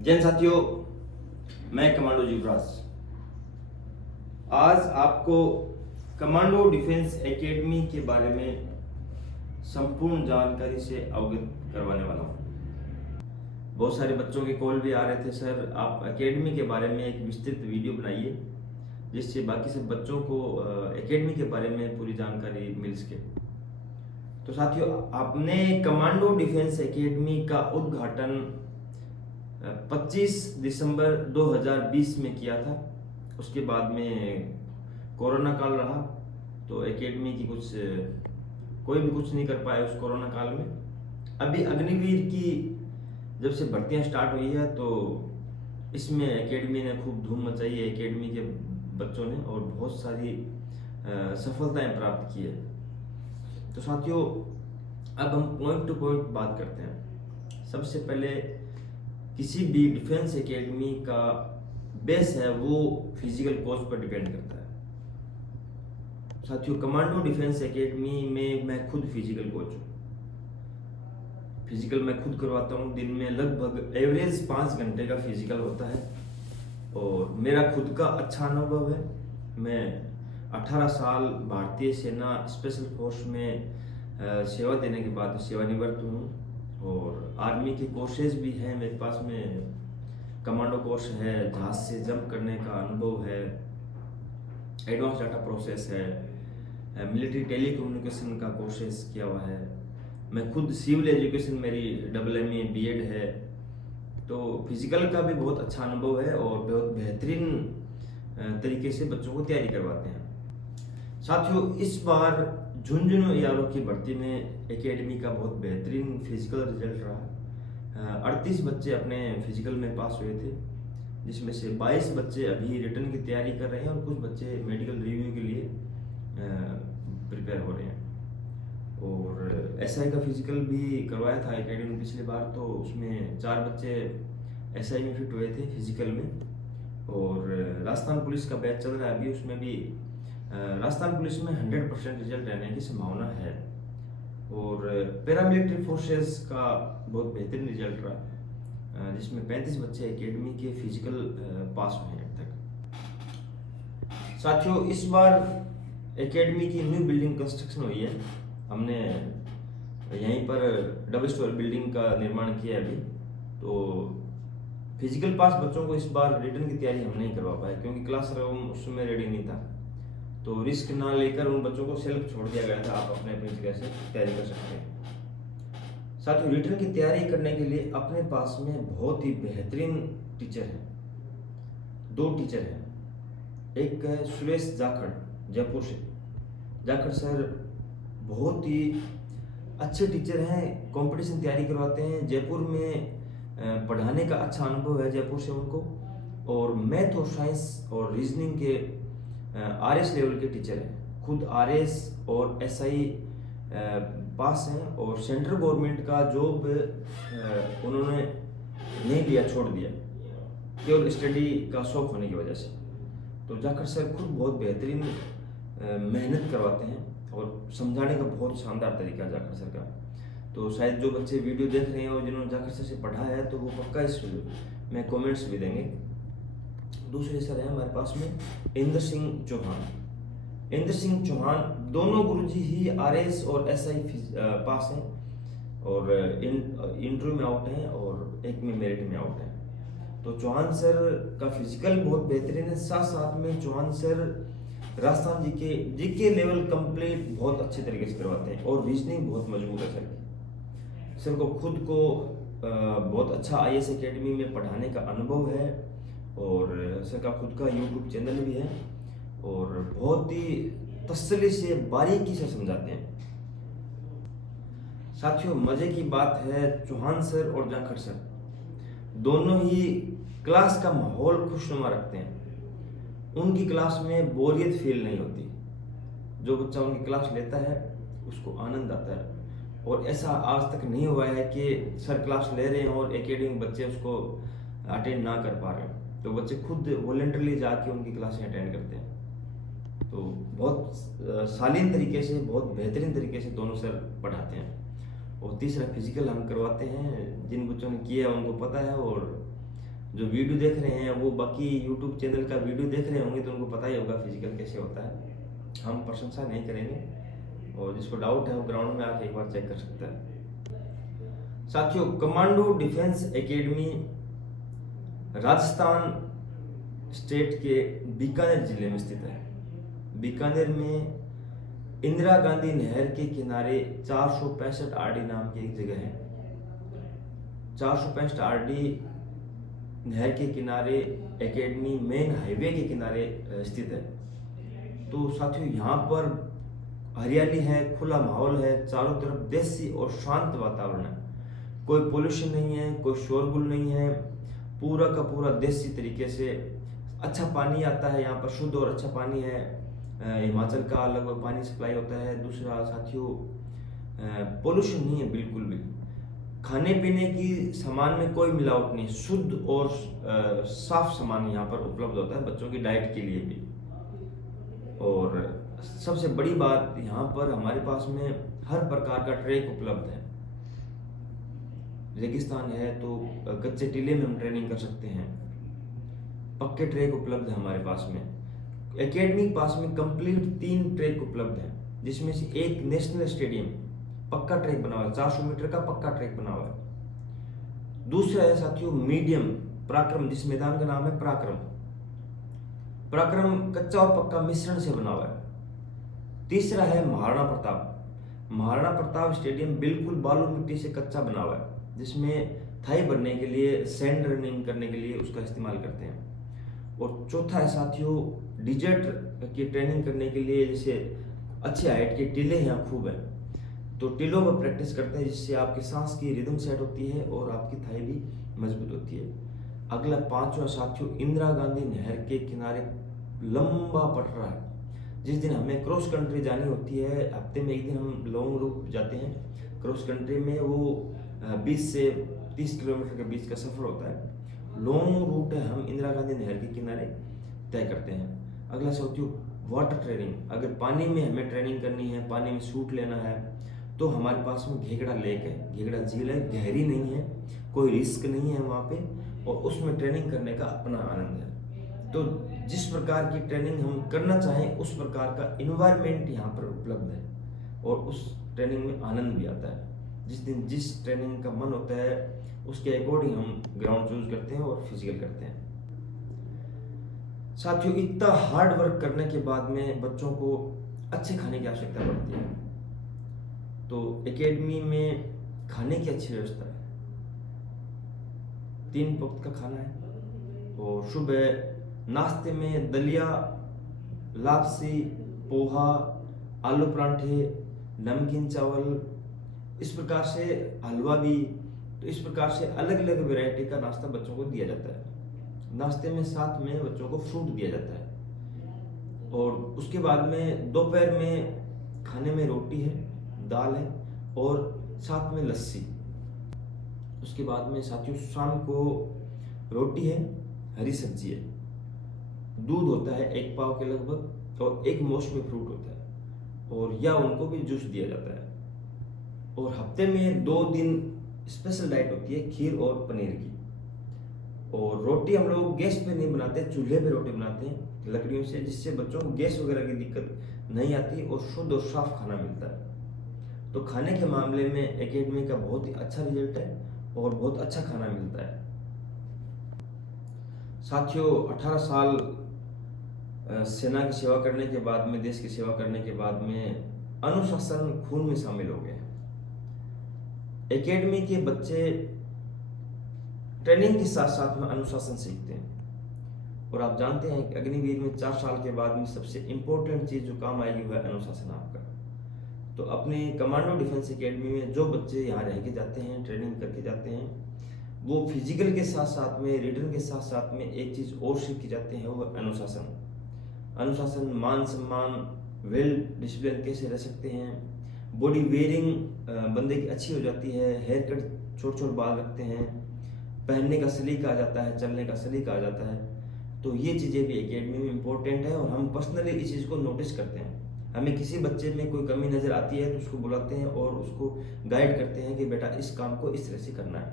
जैन साथियों, मैं कमांडो युवराज आज आपको कमांडो डिफेंस एकेडमी के बारे में संपूर्ण जानकारी से अवगत करवाने वाला हूँ। बहुत सारे बच्चों के कॉल भी आ रहे थे, सर आप एकेडमी के बारे में एक विस्तृत वीडियो बनाइए जिससे बाकी सब बच्चों को एकेडमी के बारे में पूरी जानकारी मिल सके। तो साथियों, आपने कमांडो डिफेंस एकेडमी का उद्घाटन 25 दिसंबर 2020 में किया था। उसके बाद में कोरोना काल रहा तो एकेडमी की कोई भी कुछ नहीं कर पाया उस कोरोना काल में। अभी अग्निवीर की जब से भर्तियां स्टार्ट हुई है तो इसमें एकेडमी ने खूब धूम मचाई है, एकेडमी के बच्चों ने, और बहुत सारी सफलताएं प्राप्त की है। तो साथियों, अब हम पॉइंट टू पॉइंट बात करते हैं। सबसे पहले किसी भी डिफेंस एकेडमी का बेस है वो फिजिकल कोच पर डिपेंड करता है। साथियों, कमांडो डिफेंस एकेडमी में मैं खुद फिजिकल कोच हूँ। फिजिकल मैं खुद करवाता हूँ। दिन में लगभग एवरेज 5 घंटे का फिजिकल होता है और मेरा खुद का अच्छा अनुभव है। मैं 18 साल भारतीय सेना स्पेशल फोर्स में सेवा देने के बाद सेवानिवृत्त हूँ और आर्मी के कोर्सेज भी हैं मेरे पास में। कमांडो कोर्स है, जहाज से जंप करने का अनुभव है, एडवांस डाटा प्रोसेस है, मिलिट्री टेली कम्युनिकेशन का कोर्सेज किया हुआ है। मैं खुद सिविल एजुकेशन, मेरी MA BEd है। तो फिजिकल का भी बहुत अच्छा अनुभव है और बहुत बेहतरीन तरीके से बच्चों को तैयारी करवाते हैं। साथियों, इस बार झुंझुनू ARO की भर्ती में एकेडमी का बहुत बेहतरीन फिजिकल रिजल्ट रहा। 38 बच्चे अपने फिजिकल में पास हुए थे, जिसमें से 22 बच्चे अभी रिटर्न की तैयारी कर रहे हैं और कुछ बच्चे मेडिकल रिव्यू के लिए प्रिपेयर हो रहे हैं। और SI का फिजिकल भी करवाया था एकेडमी में पिछली बार, तो उसमें 4 बच्चे SI में फिट हुए थे फिजिकल में। और राजस्थान पुलिस का बैच चल रहा है अभी, उसमें भी राजस्थान पुलिस में 100% रिजल्ट रहने की संभावना है। और पैरामिलिट्री फोर्सेस का बहुत बेहतरीन रिजल्ट रहा, जिसमें 35 बच्चे एकेडमी के फिजिकल पास हुए हैं अब तक। साथियों, इस बार एकेडमी की न्यू बिल्डिंग कंस्ट्रक्शन हुई है। हमने यहीं पर डबल स्टोरी बिल्डिंग का निर्माण किया है अभी। तो फिजिकल पास बच्चों को इस बार रिटर्न की तैयारी हम नहीं करवा पाए क्योंकि क्लासरूम उस समय रेडी नहीं था। तो रिस्क ना लेकर उन बच्चों को सेल्फ छोड़ दिया गया था, आप अपने अपनी जगह से तैयारी कर सकते हैं। साथियों, रिटर्न की तैयारी करने के लिए अपने पास में बहुत ही बेहतरीन टीचर हैं। 2 टीचर हैं। एक है सुरेश जाखड़, जयपुर से। जाखड़ सर बहुत ही अच्छे टीचर हैं, कंपटीशन तैयारी करवाते हैं। जयपुर में पढ़ाने का अच्छा अनुभव है जयपुर से उनको, और मैथ और साइंस और रीजनिंग के RS लेवल के टीचर हैं। खुद RS और SI पास हैं और सेंट्रल गवर्नमेंट का जॉब उन्होंने नहीं लिया, छोड़ दिया, केवल स्टडी का शौक होने की वजह से। तो जाकर सर खुद बहुत बेहतरीन मेहनत करवाते हैं और समझाने का बहुत शानदार तरीका है जाकर सर का। तो शायद जो बच्चे वीडियो देख रहे हैं और जिन्होंने जाकर सर से पढ़ा है तो वो पक्का इस में कमेंट्स भी देंगे। दूसरे सर हैं हमारे पास में इंद्र सिंह चौहान। इंद्र सिंह चौहान दोनों गुरुजी ही RS और SI पास हैं और इंटरव्यू में आउट हैं और एक में मेरिट में आउट हैं। तो चौहान सर का फिजिकल बहुत बेहतरीन है। साथ साथ में Chauhan sir Rajasthan GK level complete बहुत अच्छे तरीके से करवाते हैं और रीजनिंग बहुत मजबूत है सर की। सर को खुद को बहुत अच्छा IAS एकेडमी में पढ़ाने का अनुभव है और सर का खुद का YouTube चैनल भी है और बहुत ही तसल्ली से बारीकी से समझाते हैं। साथियों, मजे की बात है, चौहान सर और जाखड़ सर दोनों ही क्लास का माहौल खुशनुमा रखते हैं। उनकी क्लास में बोरियत फील नहीं होती। जो बच्चा उनकी क्लास लेता है उसको आनंद आता है और ऐसा आज तक नहीं हुआ है कि सर क्लास ले रहे हैं और एकेडमी बच्चे उसको अटेंड ना कर पा रहे हैं। तो बच्चे खुद वॉलंटरली जाके उनकी क्लासें अटेंड करते हैं। तो बहुत शालीन तरीके से, बहुत बेहतरीन तरीके से दोनों सर पढ़ाते हैं। और तीसरा फिजिकल हम करवाते हैं। जिन बच्चों ने किया है उनको पता है और जो वीडियो देख रहे हैं वो बाकी यूट्यूब चैनल का वीडियो देख रहे होंगे तो उनको पता ही होगा फिजिकल कैसे होता है, हम प्रशंसा नहीं करेंगे। और जिसको डाउट है वो ग्राउंड में आके एक बार चेक कर सकता है। साथियों, commando defence academy Rajasthan state के बीकानेर जिले में स्थित है। बीकानेर में इंदिरा गांधी नहर के किनारे 465 आरडी नाम की एक जगह है। 465 आरडी नहर के किनारे एकेडमी मेन हाईवे के किनारे स्थित है। तो साथियों, यहाँ पर हरियाली है, खुला माहौल है, चारों तरफ देसी और शांत वातावरण है, कोई पोल्यूशन नहीं है, कोई शोरगुल नहीं है, पूरा का पूरा देसी तरीके से अच्छा पानी आता है। यहाँ पर शुद्ध और अच्छा पानी है, हिमाचल का लगभग पानी सप्लाई होता है। दूसरा साथियों, पोल्यूशन नहीं है बिल्कुल भी, खाने पीने की सामान में कोई मिलावट नहीं, शुद्ध और साफ सामान यहाँ पर उपलब्ध होता है बच्चों की डाइट के लिए भी। और सबसे बड़ी बात, यहाँ पर हमारे पास में हर प्रकार का ट्रैक उपलब्ध है। रेगिस्तान है तो कच्चे टीले में हम ट्रेनिंग कर सकते हैं, पक्के ट्रैक उपलब्ध है हमारे पास में। एकेडमी के पास में कंप्लीट 3 ट्रैक उपलब्ध है, जिसमें से एक नेशनल स्टेडियम पक्का ट्रैक बना हुआ है, 400 मीटर का पक्का ट्रैक बना हुआ है। दूसरा है साथियों मीडियम पराक्रम, जिस मैदान का नाम है पराक्रम। पराक्रम कच्चा और पक्का मिश्रण से बना हुआ है। तीसरा है महाराणा प्रताप। महाराणा प्रताप स्टेडियम बिल्कुल बालू मिट्टी से कच्चा बना हुआ है, जिसमें थाई बनने के लिए, सैंड रनिंग करने के लिए उसका इस्तेमाल करते हैं। और चौथा है साथियों डिजर्ट की ट्रेनिंग करने के लिए, जैसे अच्छी हाइट के टीले यहाँ खूब है, तो टीलों पर प्रैक्टिस करते हैं, जिससे आपकी सांस की रिदम सेट होती है और आपकी थाई भी मजबूत होती है। अगला 5वां साथियों, इंदिरा गांधी नहर के किनारे लंबा पटरा है। जिस दिन हमें क्रॉस कंट्री जानी होती है, हफ्ते में एक दिन हम लॉन्ग रूट जाते हैं क्रॉस कंट्री में, वो 20 से 30 किलोमीटर के बीच का सफर होता है। लॉन्ग रूट है, हम इंदिरा गांधी नहर के किनारे तय करते हैं। अगला साथियों वाटर ट्रेनिंग। अगर पानी में हमें ट्रेनिंग करनी है, पानी में शूट लेना है, तो हमारे पास में घेगड़ा लेक है, घेगड़ा झील है, गहरी नहीं है, कोई रिस्क नहीं है वहाँ पे, और उसमें ट्रेनिंग करने का अपना आनंद है। तो जिस प्रकार की ट्रेनिंग हम करना चाहें उस प्रकार का इन्वायरमेंट यहाँ पर उपलब्ध है, और उस ट्रेनिंग में आनंद भी आता है। जिस दिन जिस ट्रेनिंग का मन होता है उसके अकॉर्डिंग हम ग्राउंड चूज करते हैं और फिजिकल करते हैं। साथियों, इतना हार्ड वर्क करने के बाद में बच्चों को अच्छे खाने की आवश्यकता पड़ती है, तो एकेडमी में खाने की अच्छी व्यवस्था है। 3 वक्त का खाना है, और सुबह नाश्ते में दलिया, लापसी, पोहा, आलू पराठे, नमकीन चावल, इस प्रकार से हलवा भी, तो इस प्रकार से अलग अलग वैरायटी का नाश्ता बच्चों को दिया जाता है। नाश्ते में साथ में बच्चों को फ्रूट दिया जाता है, और उसके बाद में दोपहर में खाने में रोटी है, दाल है और साथ में लस्सी। उसके बाद में साथियों शाम को रोटी है, हरी सब्जी है, दूध होता है 1 पाव के लगभग, और 1 मौसमी फ्रूट होता है, और या उनको भी जूस दिया जाता है। और हफ्ते में 2 दिन स्पेशल डाइट होती है खीर और पनीर की। और रोटी हम लोग गैस पे नहीं बनाते, चूल्हे पे रोटी बनाते हैं लकड़ियों से, जिससे बच्चों को गैस वगैरह की दिक्कत नहीं आती और शुद्ध और साफ खाना मिलता है। तो खाने के मामले में एकेडमी का बहुत ही अच्छा रिजल्ट है और बहुत अच्छा खाना मिलता है। साथियों, 18 साल सेना की सेवा करने के बाद में, देश की सेवा करने के बाद में अनुशासन खून में शामिल हो गए। एकेडमी के बच्चे ट्रेनिंग के साथ साथ में अनुशासन सीखते हैं, और आप जानते हैं कि अग्निवीर में 4 साल के बाद में सबसे इम्पोर्टेंट चीज जो काम आएगी वह अनुशासन आपका। तो अपने कमांडो डिफेंस एकेडमी में जो बच्चे यहाँ रह के जाते हैं, ट्रेनिंग करके जाते हैं, वो फिजिकल के साथ साथ में, रिटर्न के साथ साथ में एक चीज और सीख के जाते हैं, वो अनुशासन। अनुशासन, मान सम्मान, वेल डिसिप्लिन कैसे रह सकते हैं, बॉडी वेयरिंग बंदे की अच्छी हो जाती है, हेयर कट, छोटे छोटे बाल रखते हैं, पहनने का सलीका आ जाता है, चलने का सलीका आ जाता है। तो ये चीज़ें भी एकेडमी में इम्पोर्टेंट है, और हम पर्सनली इस चीज़ को नोटिस करते हैं। हमें किसी बच्चे में कोई कमी नज़र आती है तो उसको बुलाते हैं और उसको गाइड करते हैं कि बेटा इस काम को इस तरह से करना है।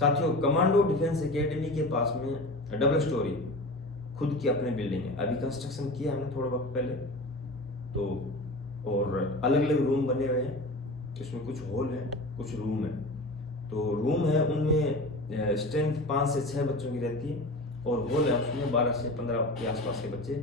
साथियों, कमांडो डिफेंस एकेडमी के पास में डबल स्टोरी खुद की अपनी बिल्डिंग है, अभी कंस्ट्रक्शन किया हमने थोड़ा वक्त पहले। तो और अलग अलग रूम बने हुए हैं, इसमें कुछ हॉल है, कुछ रूम है। तो रूम है उनमें स्ट्रेंथ 5 से 6 बच्चों की रहती है, और हॉल है उसमें 12 से 15 के आसपास के बच्चे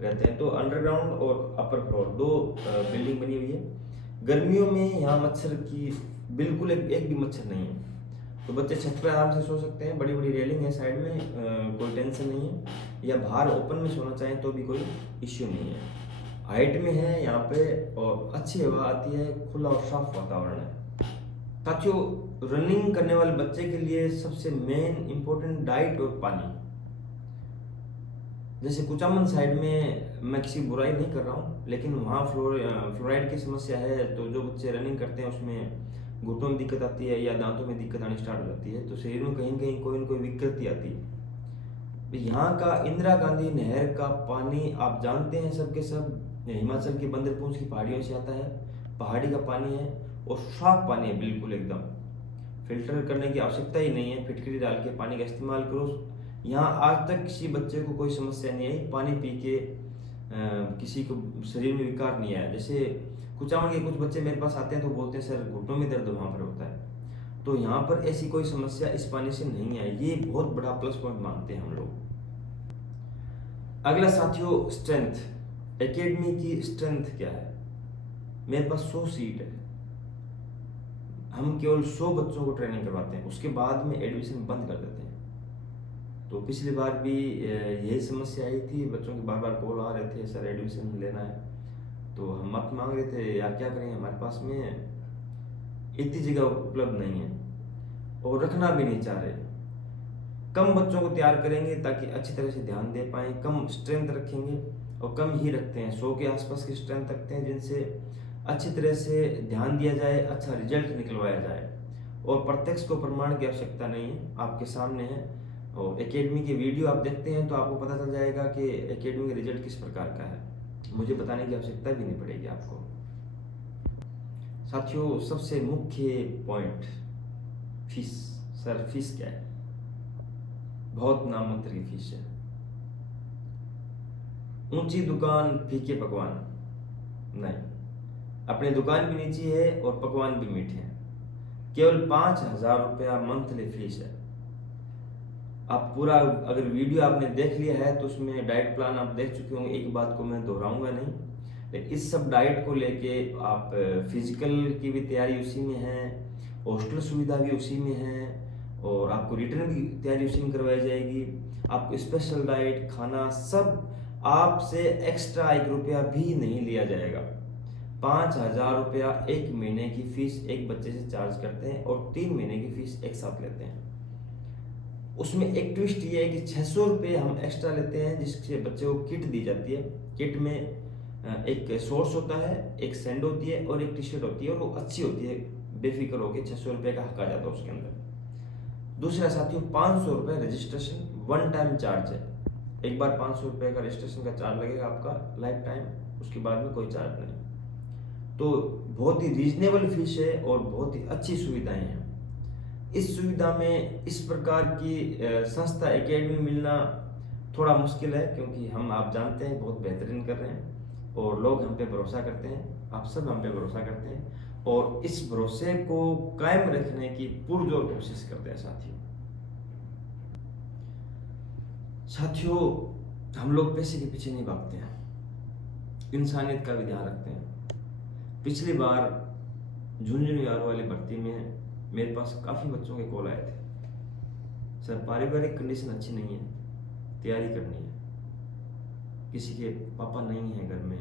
रहते हैं। तो अंडरग्राउंड और अपर फ्लोर 2 बिल्डिंग बनी हुई है। गर्मियों में यहाँ मच्छर की बिल्कुल एक भी मच्छर नहीं है, तो बच्चे छत पर आराम से सो सकते हैं। बड़ी बड़ी रेलिंग है साइड में, कोई टेंशन नहीं है। या बाहर ओपन में सोना चाहें तो भी कोई इश्यू नहीं है। हाइट में है यहाँ पे, और अच्छी हवा आती है, खुला और साफ वातावरण है। साथियों, रनिंग करने वाले बच्चे के लिए सबसे मेन इंपॉर्टेंट डाइट और पानी। जैसे कुचामन साइड में मैं किसी बुराई नहीं कर रहा हूँ, लेकिन वहाँ फ्लोराइड की समस्या है। तो जो बच्चे रनिंग करते हैं उसमें घुटनों में दिक्कत आती है या दांतों में दिक्कत आनी स्टार्ट हो जाती है, तो शरीर में कहीं कहीं कोई न कोई विकृति आती है। यहाँ का इंदिरा गांधी नहर का पानी आप जानते हैं सबके सब, हिमाचल की बंदरपूंछ की पहाड़ियों से आता है। पहाड़ी का पानी है और साफ पानी है, बिल्कुल एकदम। फिल्टर करने की आवश्यकता ही नहीं है, फिटकरी डाल के पानी का इस्तेमाल करो। यहाँ आज तक किसी बच्चे को कोई समस्या नहीं आई, पानी पी के किसी को शरीर में विकार नहीं आया। जैसे कुचामन के कुछ बच्चे मेरे पास आते हैं तो बोलते हैं सर घुटनों में दर्द वहाँ पर होता है, तो यहाँ पर ऐसी कोई समस्या इस पानी से नहीं आई। ये बहुत बड़ा प्लस पॉइंट मानते हैं हम लोग। अगला साथियों, स्ट्रेंथ। एकेडमी की स्ट्रेंथ क्या है? मेरे पास 100 सीट है, हम केवल 100 बच्चों को ट्रेनिंग करवाते हैं, उसके बाद में एडमिशन बंद कर देते हैं। तो पिछली बार भी यही समस्या आई थी, बच्चों के बार बार कॉल आ रहे थे सर एडमिशन लेना है, तो हम माफी मांग रहे थे यार क्या करें, हमारे पास में इतनी जगह उपलब्ध नहीं है और रखना भी नहीं चाह रहे। कम बच्चों को तैयार करेंगे ताकि अच्छी तरह से ध्यान दे पाएँ, कम स्ट्रेंथ रखेंगे, और कम ही रखते हैं, 100 के आसपास की स्ट्रेंथ रखते हैं जिनसे अच्छी तरह से ध्यान दिया जाए, अच्छा रिजल्ट निकलवाया जाए। और प्रत्यक्ष को प्रमाण की आवश्यकता नहीं है, आपके सामने है। और एकेडमी के वीडियो आप देखते हैं तो आपको पता चल जाएगा कि एकेडमी का रिजल्ट किस प्रकार का है, मुझे बताने की आवश्यकता भी नहीं पड़ेगी आपको। साथियों, सबसे मुख्य पॉइंट फीस। सर फीस क्या है? बहुत नाम मात्र की फीस है। ऊंची दुकान फीके पकवान नहीं, अपनी दुकान भी नीची है और पकवान भी मीठे हैं। केवल 5,000 रुपया मंथली फीस है। आप पूरा अगर वीडियो आपने देख लिया है तो उसमें डाइट प्लान आप देख चुके होंगे, एक बात को मैं दोहराऊंगा नहीं। लेकिन इस सब डाइट को लेके आप फिजिकल की भी तैयारी उसी में है, हॉस्टल सुविधा भी उसी में है, और आपको रिटर्न की तैयारी उसी में करवाई जाएगी। आपको स्पेशल डाइट खाना सब, आपसे एक्स्ट्रा 1 रुपया भी नहीं लिया जाएगा। 5,000 रुपया 1 महीने की फीस एक बच्चे से चार्ज करते हैं, और 3 महीने की फीस एक साथ लेते हैं। उसमें एक ट्विस्ट ये है कि 600 रुपये हम एक्स्ट्रा लेते हैं, जिससे बच्चे को किट दी जाती है। किट में एक सोर्स होता है, एक सैंड होती है और एक टी शर्ट होती है, और वो अच्छी होती है, बेफिक्र होकर 600 रुपये का हक आ जाता है उसके अंदर। दूसरा साथियों, 500 रुपये रजिस्ट्रेशन वन टाइम चार्ज है। एक बार 500 रुपये का रजिस्ट्रेशन का चार्ज लगेगा आपका लाइफ टाइम, उसके बाद में कोई चार्ज नहीं। तो बहुत ही रीजनेबल फीस है और बहुत ही अच्छी सुविधाएं हैं। इस सुविधा में इस प्रकार की संस्था एकेडमी मिलना थोड़ा मुश्किल है, क्योंकि हम आप जानते हैं बहुत बेहतरीन कर रहे हैं और लोग हम पे भरोसा करते हैं, आप सब हम पे भरोसा करते हैं, और इस भरोसे को कायम रखने की पुरजोर कोशिश करते हैं। साथियों, हम लोग पैसे के पीछे नहीं भागते हैं, इंसानियत का भी ध्यान रखते हैं। पिछली बार झुंझुनू यार वाली भर्ती में मेरे पास काफ़ी बच्चों के कॉल आए थे, सर पारिवारिक कंडीशन अच्छी नहीं है, तैयारी करनी है, किसी के पापा नहीं है घर में,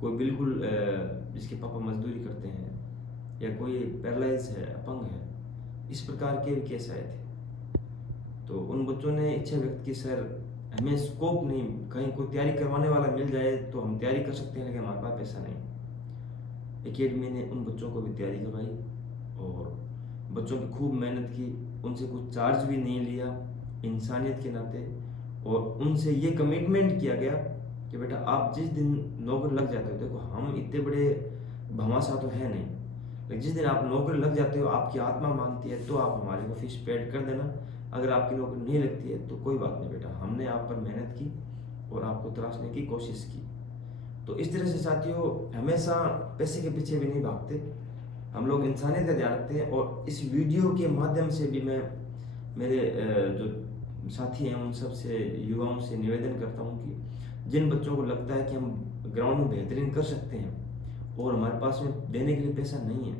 कोई बिल्कुल जिसके पापा मजदूरी करते हैं, या कोई पैरालाइज है, अपंग है, इस प्रकार के भी केस आए थे। तो उन बच्चों ने इच्छा व्यक्त की सर हमें स्कोप नहीं, कहीं कोई तैयारी करवाने वाला मिल जाए तो हम तैयारी कर सकते हैं, लेकिन हमारे पास पैसा नहीं। एकेडमी ने उन बच्चों को भी तैयारी करवाई और बच्चों की खूब मेहनत की, उनसे कुछ चार्ज भी नहीं लिया इंसानियत के नाते, और उनसे ये कमिटमेंट किया गया कि बेटा आप जिस दिन नौकरी लग जाते हो, देखो हम इतने बड़े भमासा तो है नहीं, लेकिन जिस दिन आप नौकरी लग जाते हो, आपकी आत्मा मांगती है, तो आप हमारे को फीस पेड कर देना। अगर आपकी नौकरी नहीं लगती है तो कोई बात नहीं बेटा, हमने आप पर मेहनत की और आपको तराशने की कोशिश की। तो इस तरह से साथियों, हमेशा पैसे के पीछे भी नहीं भागते, हम लोग इंसानियत का ध्यान रखते हैं। और इस वीडियो के माध्यम से भी मैं मेरे जो साथी हैं उन सब से, युवाओं से निवेदन करता हूँ कि जिन बच्चों को लगता है कि हम ग्राउंड में बेहतरीन कर सकते हैं और हमारे पास में देने के लिए पैसा नहीं है,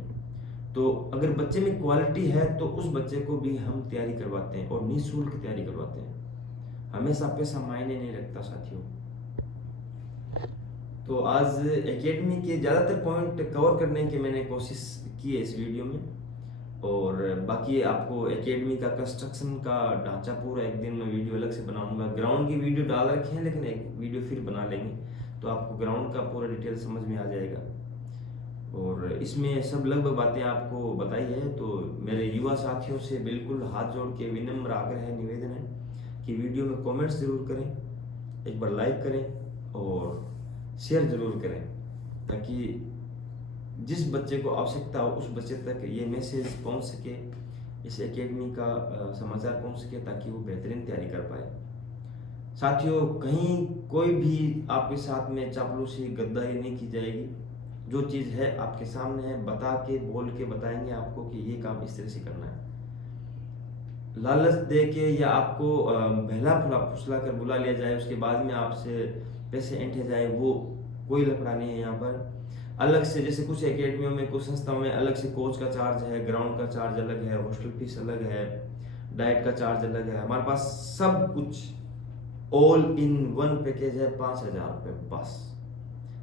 तो अगर बच्चे में क्वालिटी है तो उस बच्चे को भी हम तैयारी करवाते हैं और निःशुल्क तैयारी करवाते हैं। हमेशा पैसा मायने नहीं रखता साथियों। तो आज एकेडमी के ज़्यादातर पॉइंट कवर करने की मैंने कोशिश की है इस वीडियो में। और बाकी आपको एकेडमी का कंस्ट्रक्शन का ढांचा पूरा एक दिन में वीडियो अलग से बनाऊंगा। ग्राउंड की वीडियो डाल रखे हैं, लेकिन एक वीडियो फिर बना लेंगे तो आपको ग्राउंड का पूरा डिटेल समझ में आ जाएगा। और इसमें सब लगभग बातें आपको बताई है। तो मेरे युवा साथियों से बिल्कुल हाथ जोड़ के विनम्र आग्रह है, निवेदन है कि वीडियो में कमेंट्स जरूर करें, एक बार लाइक करें और शेयर जरूर करें, ताकि जिस बच्चे को आवश्यकता हो उस बच्चे तक ये मैसेज पहुंच सके, इस एकेडमी का समाचार पहुंच सके, ताकि वो बेहतरीन तैयारी कर पाए। साथियों, कहीं कोई भी आपके साथ में चापलूसी गद्दारी नहीं की जाएगी। जो चीज़ है आपके सामने है, बता के बोल के बताएंगे आपको कि ये काम इस तरह से करना है। लालच दे के या आपको बहला फुसला कर बुला लिया जाए, उसके बाद में आपसे पैसे ऐंठे जाए, वो कोई लफड़ा नहीं है यहाँ पर। अलग से जैसे कुछ एकेडमियों में, कुछ संस्थाओं में अलग से कोच का चार्ज है, ग्राउंड का चार्ज अलग है, हॉस्टल फीस अलग है, डाइट का चार्ज अलग है। हमारे पास सब कुछ ऑल इन वन पैकेज है, 5,000 रुपये बस।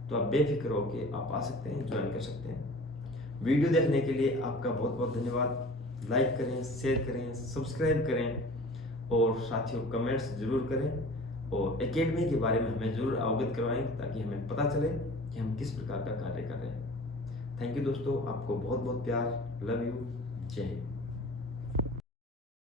तो आप बेफिक्र होके आप आ सकते हैं, ज्वाइन कर सकते हैं। वीडियो देखने के लिए आपका बहुत बहुत धन्यवाद। लाइक करें, शेयर करें, सब्सक्राइब करें और साथियों कमेंट्स जरूर करें और एकेडमी के बारे में हमें जरूर अवगत करवाएं, ताकि हमें पता चले कि हम किस प्रकार का कार्य कर रहे हैं। थैंक यू दोस्तों, आपको बहुत बहुत प्यार। Love you. जय हिंद।